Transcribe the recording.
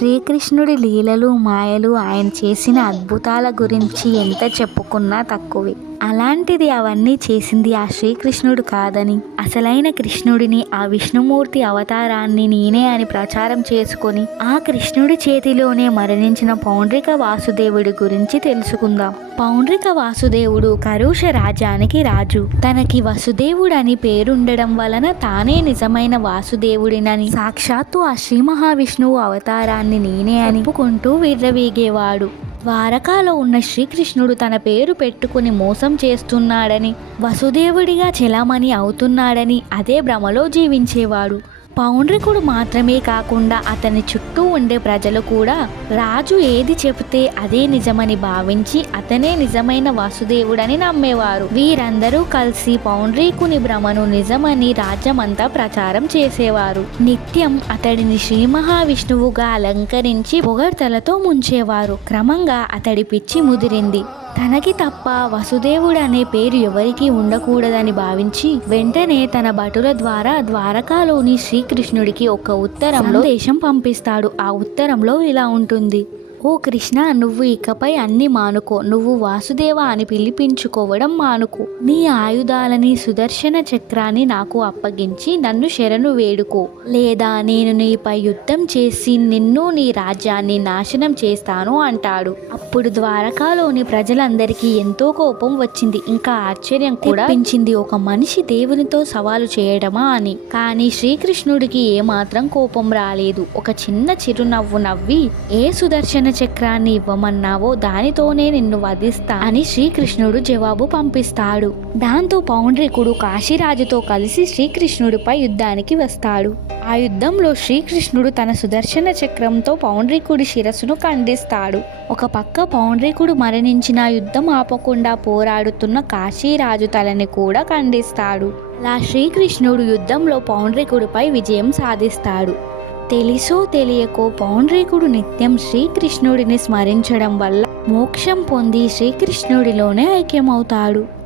శ్రీకృష్ణుడి లీలలు మాయలు ఆయన చేసిన అద్భుతాల గురించి ఎంత చెప్పుకున్నా తక్కువే. అలాంటిది అవన్నీ చేసింది ఆ శ్రీకృష్ణుడు కాదని. అసలైన కృష్ణుడిని ఆ విష్ణుమూర్తి అవతారాన్ని నేనే అని ప్రచారం చేసుకొని ఆ కృష్ణుడి చేతిలోనే మరణించిన పౌండ్రిక వాసుదేవుడి గురించి తెలుసుకుందాం. పౌండ్రిక వాసుదేవుడు కరుష రాజ్యానికి రాజు. తనకి వసుదేవుడని పేరుండడం వలన తానే నిజమైన వాసుదేవుడినని. సాక్షాత్తు ఆ శ్రీ మహావిష్ణువు అవతారాన్ని నేనే అని ఒప్పుకుంటూ విర్రవీగేవాడు. ద్వారకాలో ఉన్న శ్రీకృష్ణుడు తన పేరు పెట్టుకుని మోసం చేస్తున్నాడని వసుదేవుడిగా చెలామణి అవుతున్నాడని అదే భ్రమలో జీవించేవాడు. పౌండ్రికుడు మాత్రమే కాకుండా అతని చుట్టూ ఉండే ప్రజలు కూడా రాజు ఏది చెబితే అదే నిజమని భావించి అతనే నిజమైన వాసుదేవుడని నమ్మేవారు. వీరందరూ కలిసి పౌండ్రీకుని భ్రమను నిజమని రాజ్యమంతా ప్రచారం చేసేవారు. నిత్యం అతడిని శ్రీ మహావిష్ణువుగా అలంకరించి పొగడ్తలతో ముంచేవారు. క్రమంగా అతడి పిచ్చి ముదిరింది. తనకి తప్ప వసుదేవుడు అనే పేరు ఎవరికీ ఉండకూడదని భావించి వెంటనే తన భటుల ద్వారా ద్వారకాలోని శ్రీకృష్ణుడికి ఒక ఉత్తరంలో దేశం పంపిస్తాడు. ఆ ఉత్తరంలో ఇలా ఉంటుంది. ఓ కృష్ణ నువ్వు ఇకపై అన్ని మానుకో. నువ్వు వాసుదేవ అని పిలిపించుకోవడం మానుకో. నీ ఆయుధాలని సుదర్శన చక్రాన్ని నాకు అప్పగించి నన్ను శరణు వేడుకో. లేదా నేను నీపై యుద్ధం చేసి నిన్ను నీ రాజ్యాన్ని నాశనం చేస్తాను అంటాడు. అప్పుడు ద్వారకాలోని ప్రజలందరికీ ఎంతో కోపం వచ్చింది. ఇంకా ఆశ్చర్యం కూడా పెంచింది ఒక మనిషి దేవునితో సవాలు చేయడమా అని. కానీ శ్రీకృష్ణుడికి ఏమాత్రం కోపం రాలేదు. ఒక చిన్న చిరునవ్వు నవ్వి ఏ సుదర్శన చక్రాన్ని ఇవ్వమన్నావో దానితోనే నిన్ను వధిస్తా అని శ్రీకృష్ణుడు జవాబు పంపిస్తాడు. దాంతో పౌండ్రికుడు కాశీరాజుతో కలిసి శ్రీకృష్ణుడిపై యుద్ధానికి వస్తాడు. ఆ యుద్ధంలో శ్రీకృష్ణుడు తన సుదర్శన చక్రంతో పౌండ్రికుడి శిరస్సును ఖండిస్తాడు. ఒక పక్క పౌండ్రికుడు మరణించిన యుద్ధం ఆపకుండా పోరాడుతున్న కాశీరాజు తలని కూడా ఖండిస్తాడు. అలా శ్రీకృష్ణుడు యుద్ధంలో పౌండ్రికుడిపై విజయం సాధిస్తాడు. తెలిసో తెలియకో పౌండ్రీకుడు నిత్యం శ్రీకృష్ణుడిని స్మరించడం వల్ల మోక్షం పొంది శ్రీకృష్ణుడిలోనే ఐక్యమవుతాడు.